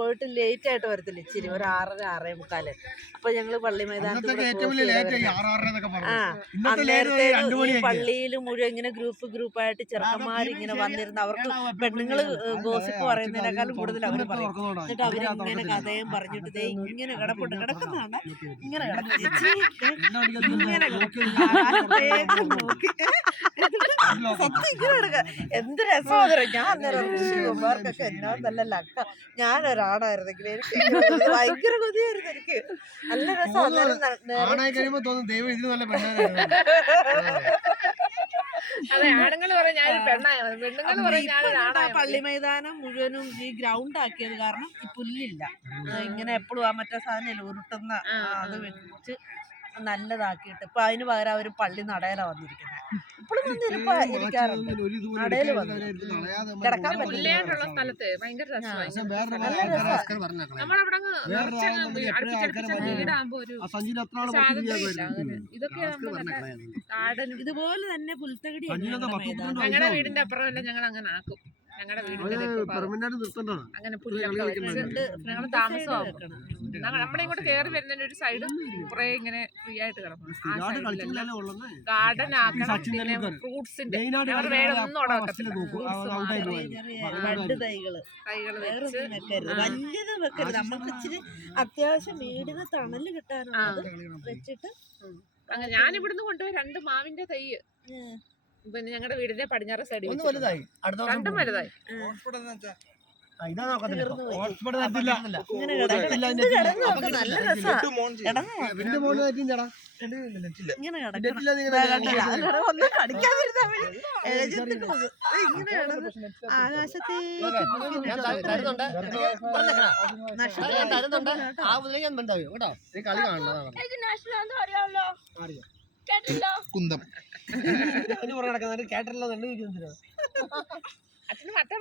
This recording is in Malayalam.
പോയിട്ട് ലേറ്റ് ആയിട്ട് വരത്തില്ല, ഇച്ചിരി ഒരു 6:30 6:45. അപ്പൊ ഞങ്ങള് പള്ളി മൈതാനത്ത് പള്ളിയിൽ മുഴുവൻ ഇങ്ങനെ ഗ്രൂപ്പായിട്ട് ചെറുക്കന്മാർ ഇങ്ങനെ വന്നിരുന്ന് അവർക്ക് പെണ്ണുങ്ങള് ഗോസിപ്പ് പറയുന്നതിനേക്കാളും കൂടുതൽ അവർ പറയും. എന്നിട്ട് അവരിങ്ങനെ കഥയും പറഞ്ഞിട്ട് ദേ ഇങ്ങനെ കിടക്കുന്നതാണ്, ഇങ്ങനെ എന്ത് രസമാണ്. ഞാൻ അന്നേരം കുമാർക്കൊക്കെ എന്നോ നല്ല ലക്ക, ഞാനൊരാണായിരുന്നെങ്കിൽ എനിക്ക് ഭയങ്കര കൊതിയായിരുന്നു. എനിക്ക് നല്ല രസം. പള്ളി മൈതാനം മുഴുവനും ഈ ഗ്രൗണ്ട് ആക്കിയത് കാരണം ഈ പുല്ലില്ല, ഇങ്ങനെ എപ്പോഴും ആ മറ്റേ സാധനം ഉരുട്ടുന്ന അത് വെച്ച് നല്ലതാക്കിയിട്ട് ഇപ്പൊ അതിന് പകരം അവര് പള്ളി നടയില വന്നിരിക്കുന്നത്. ഇപ്പോഴും ഇരിക്കാറുണ്ട് നടയില് വന്ന് കിടക്കാൻ പറ്റില്ല. ഇതുപോലെ തന്നെ പുൽത്തകടി ഞങ്ങളുടെ വീടിന്റെ അപ്പുറമല്ല, ഞങ്ങൾ അങ്ങനെ ആക്കും. ഞങ്ങളുടെ വീടിന്റെ അങ്ങനെ പുല്ലൊക്കെ വെച്ചിട്ട് ഞങ്ങൾ താമസമാകും. നമ്മുടെ ഇങ്ങോട്ട് കയറി വരുന്നതിന്റെ ഒരു സൈഡ് കുറെ ഇങ്ങനെ ഫ്രീ ആയിട്ട് കിടക്കും. ആ സൈഡിലെല്ലാം ഗാർഡൻ ആക്കണം. പിന്നെ ഫ്രൂട്ട്സിന്റെ വേറെ ഒന്നും അവിടെ വെക്കത്തില്ല. തൈകള് വെച്ച് വലിയത് വെക്കരുത്, നമുക്ക് ഇച്ചിരി അത്യാവശ്യം വീടിന് തണല് കിട്ടാനുള്ളത് വെച്ചിട്ട്. അങ്ങനെ ഞാൻ ഇവിടുന്ന് കൊണ്ടുപോയി 2 മാവിന്റെ തൈ പിന്നെ ഞങ്ങളുടെ വീടിന്റെ പടിഞ്ഞാറ് സൈഡിൽ രണ്ടും വലുതായി. കുന്തം അച്ഛന് മറ്റേ